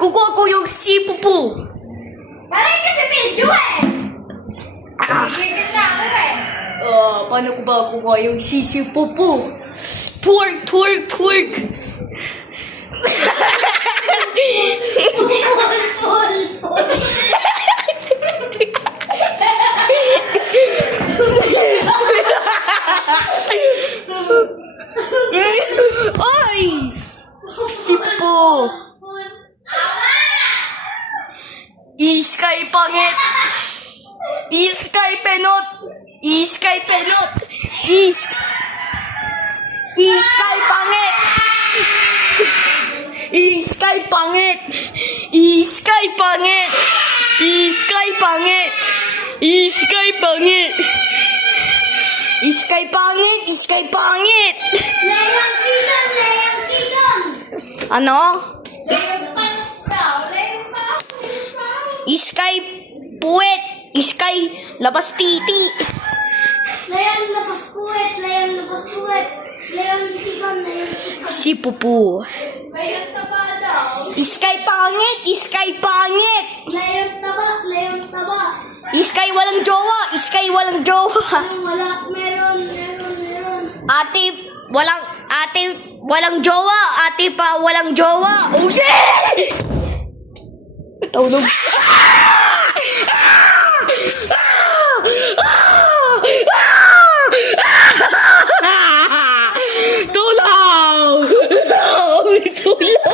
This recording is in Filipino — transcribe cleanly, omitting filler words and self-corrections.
Kukuha ko yung si Pupu. Malay kasi video eh! Gigigil na ako eh. Paano ko ba kukuha yung si Pupu? Twerk, twerk, twerk. Ay! Si Pupu. Iskay pangit. Iskay penot. Iskay penot. Iskay pangit. Iskay pangit. Iskay pangit. Iskay pangit. Iskay pangit. Iskay pangit. Iskay pangit. Layang tigan, layang tigan. Ano? Layang panok daw, layang panok. Iskay puwet. Iskay labas titi. Layang labas kuwet, layang labas kuwet. Layang tigan, layang tigan. Si Pupu. Layang taba daw. Iskay pangit. Iskay pangit. Layang taba, layang taba. Iskay walang jowa. Iskay walang jowa. Yung wala, meron. Ate walang jowa. Ate pa walang jowa. Oh shit! Tulog. Tulog! Tulog!